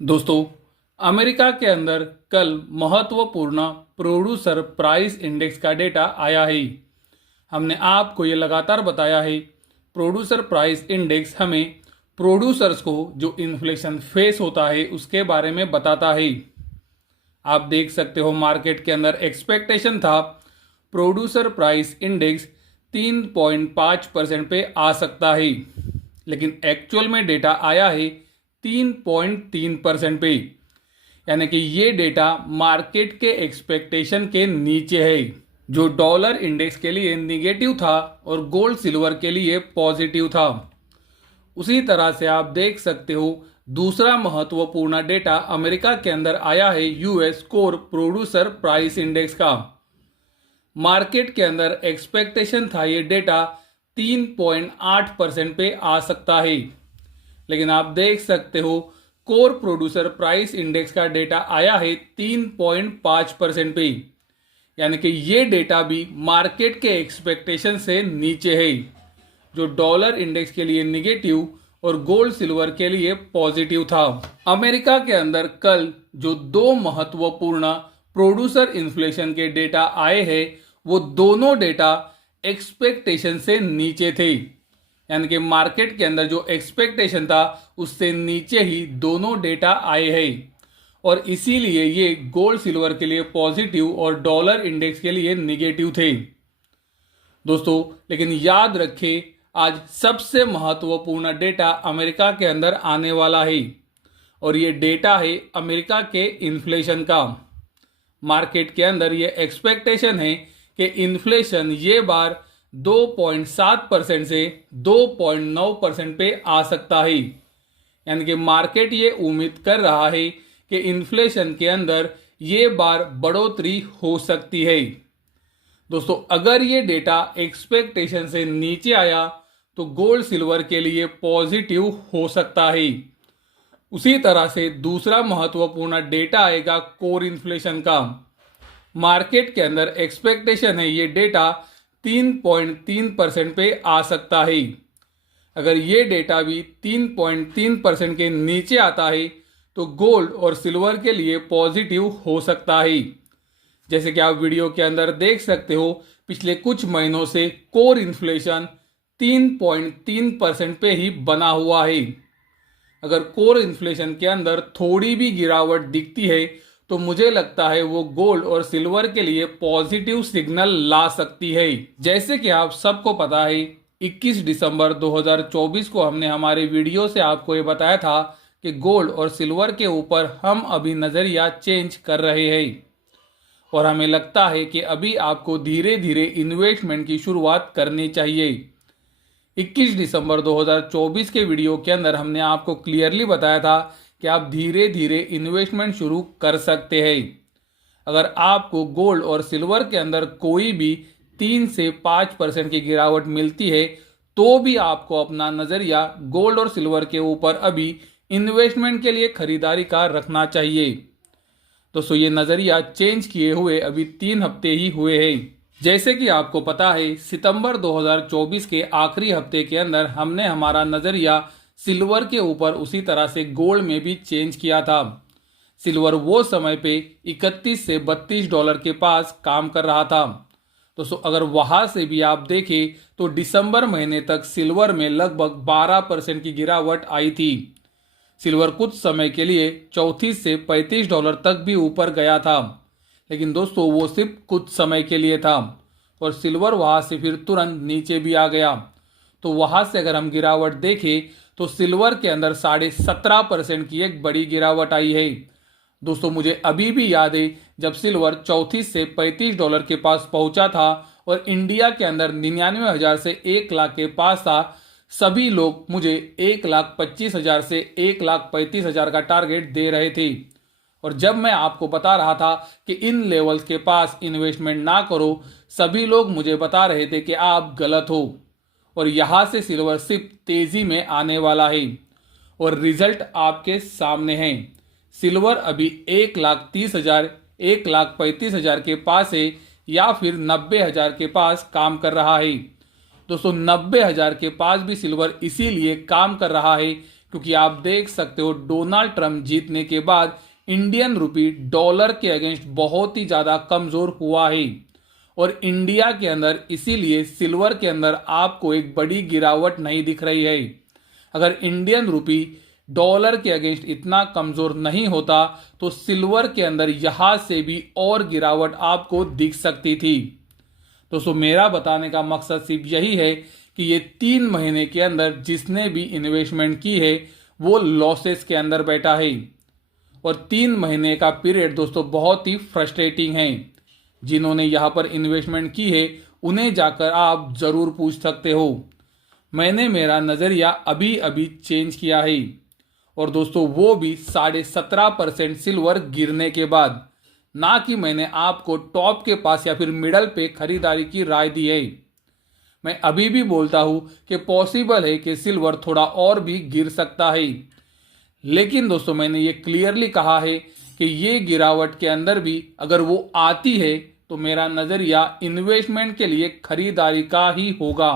दोस्तों, अमेरिका के अंदर कल महत्वपूर्ण प्रोड्यूसर प्राइस इंडेक्स का डेटा आया है। हमने आपको ये लगातार बताया है, प्रोड्यूसर प्राइस इंडेक्स हमें प्रोड्यूसर्स को जो इन्फ्लेशन फेस होता है उसके बारे में बताता है। आप देख सकते हो मार्केट के अंदर एक्सपेक्टेशन था प्रोड्यूसर प्राइस इंडेक्स 3.5% पे आ सकता है, लेकिन एक्चुअल में डेटा आया है 3.3% पे। यानी कि ये डेटा मार्केट के एक्सपेक्टेशन के नीचे है। जो डॉलर इंडेक्स के लिए निगेटिव था और गोल्ड सिल्वर के लिए पॉजिटिव था। उसी तरह से आप देख सकते हो दूसरा महत्वपूर्ण डेटा अमेरिका के अंदर आया है US core producer price index का। मार्केट के अंदर एक्सपेक्टेशन था ये डेटा 3.8% पे आ सकता है, लेकिन आप देख सकते हो कोर प्रोड्यूसर प्राइस इंडेक्स का डेटा आया है 3.5% पे। यानी कि ये डेटा भी मार्केट के एक्सपेक्टेशन से नीचे है। जो डॉलर इंडेक्स के लिए निगेटिव और गोल्ड सिल्वर के लिए पॉजिटिव था। अमेरिका के अंदर कल जो दो महत्वपूर्ण प्रोड्यूसर इन्फ्लेशन के डेटा आए हैं वो दोनों डेटा एक्सपेक्टेशन से नीचे थे। यानी कि मार्केट के अंदर जो एक्सपेक्टेशन था उससे नीचे ही दोनों डेटा आए हैं और इसीलिए ये गोल्ड सिल्वर के लिए पॉजिटिव और डॉलर इंडेक्स के लिए निगेटिव थे। दोस्तों, लेकिन याद रखें आज सबसे महत्वपूर्ण डेटा अमेरिका के अंदर आने वाला है और ये डेटा है अमेरिका के इन्फ्लेशन का। मार्केट के अंदर ये एक्सपेक्टेशन है कि इन्फ्लेशन ये बार 2.7% से 2.9% पे आ सकता है। यानी कि मार्केट ये उम्मीद कर रहा है कि इन्फ्लेशन के अंदर ये बार बढ़ोतरी हो सकती है। दोस्तों, अगर ये डेटा एक्सपेक्टेशन से नीचे आया तो गोल्ड सिल्वर के लिए पॉजिटिव हो सकता है। उसी तरह से दूसरा महत्वपूर्ण डेटा आएगा कोर इन्फ्लेशन का। मार्केट के अंदर एक्सपेक्टेशन है ये डेटा 3.3% पे आ सकता है। अगर ये डेटा भी 3.3% के नीचे आता है तो गोल्ड और सिल्वर के लिए पॉजिटिव हो सकता है। जैसे कि आप वीडियो के अंदर देख सकते हो पिछले कुछ महीनों से कोर इन्फ्लेशन 3.3% पे ही बना हुआ है। अगर कोर इन्फ्लेशन के अंदर थोड़ी भी गिरावट दिखती है तो मुझे लगता है वो गोल्ड और सिल्वर के लिए पॉजिटिव सिग्नल ला सकती है। जैसे कि आप सबको पता है 21 दिसंबर 2024 को हमने हमारे वीडियो से आपको ये बताया था कि गोल्ड और सिल्वर के ऊपर हम अभी नज़रिया चेंज कर रहे हैं और हमें लगता है कि अभी आपको धीरे धीरे इन्वेस्टमेंट की शुरुआत करनी चाहिए। 21 दिसंबर 2024 के वीडियो के अंदर हमने आपको क्लियरली बताया था कि आप धीरे धीरे इन्वेस्टमेंट शुरू कर सकते हैं। अगर आपको गोल्ड और सिल्वर के अंदर कोई भी 3 से 5% की गिरावट मिलती है तो भी आपको अपना नज़रिया गोल्ड और सिल्वर के ऊपर अभी इन्वेस्टमेंट के लिए खरीदारी का रखना चाहिए। दोस्तों, ये नज़रिया चेंज किए हुए अभी 3 हफ्ते ही हुए हैं। जैसे कि आपको पता है सितंबर 2024 के आखिरी हफ्ते के अंदर हमने हमारा नज़रिया सिल्वर के ऊपर उसी तरह से गोल्ड में भी चेंज किया था। सिल्वर वो समय पे 31 से 32 डॉलर के पास काम कर रहा था। दोस्तों, अगर वहां से भी आप देखें तो दिसंबर महीने तक सिल्वर में लगभग 12% की गिरावट आई थी। सिल्वर कुछ समय के लिए 34 से 35 डॉलर तक भी ऊपर गया था, लेकिन दोस्तों वो सिर्फ कुछ समय के लिए था और सिल्वर वहां से फिर तुरंत नीचे भी आ गया। तो वहां से अगर हम गिरावट देखें तो सिल्वर के अंदर 17.5% की एक बड़ी गिरावट आई है। दोस्तों, मुझे अभी भी याद है जब सिल्वर 34 से 35 डॉलर के पास पहुंचा था और इंडिया के अंदर 99,000 से 1 लाख के पास था। सभी लोग मुझे 1,25,000 से 1,35,000 का टारगेट दे रहे थे और जब मैं आपको बता रहा था कि इन लेवल्स के पास इन्वेस्टमेंट ना करो, सभी लोग मुझे बता रहे थे कि आप गलत हो और यहां से सिल्वर सिर्फ तेजी में आने वाला है और रिजल्ट आपके सामने है। सिल्वर अभी 1,30,000 1,35,000 के पास है या फिर 90,000 के पास काम कर रहा है। दोस्तों, 90,000 के पास भी सिल्वर इसीलिए काम कर रहा है क्योंकि आप देख सकते हो डोनाल्ड ट्रंप जीतने के बाद इंडियन रुपी डॉलर के अगेंस्ट बहुत ही ज्यादा कमजोर हुआ है और इंडिया के अंदर इसीलिए सिल्वर के अंदर आपको एक बड़ी गिरावट नहीं दिख रही है। अगर इंडियन रुपी डॉलर के अगेंस्ट इतना कमजोर नहीं होता तो सिल्वर के अंदर यहां से भी और गिरावट आपको दिख सकती थी। दोस्तों मेरा बताने का मकसद सिर्फ यही है कि ये 3 महीने के अंदर जिसने भी इन्वेस्टमेंट की है वो लॉसेस के अंदर बैठा है और 3 महीने का पीरियड दोस्तों बहुत ही फ्रस्ट्रेटिंग है। जिन्होंने यहाँ पर इन्वेस्टमेंट की है उन्हें जाकर आप जरूर पूछ सकते हो। मैंने मेरा नज़रिया अभी अभी चेंज किया है और दोस्तों वो भी 17.5% सिल्वर गिरने के बाद, ना कि मैंने आपको टॉप के पास या फिर मिडल पे खरीदारी की राय दी है। मैं अभी भी बोलता हूं कि पॉसिबल है कि सिल्वर थोड़ा और भी गिर सकता है, लेकिन दोस्तों मैंने ये क्लियरली कहा है कि ये गिरावट के अंदर भी अगर वो आती है तो मेरा नज़रिया इन्वेस्टमेंट के लिए खरीदारी का ही होगा।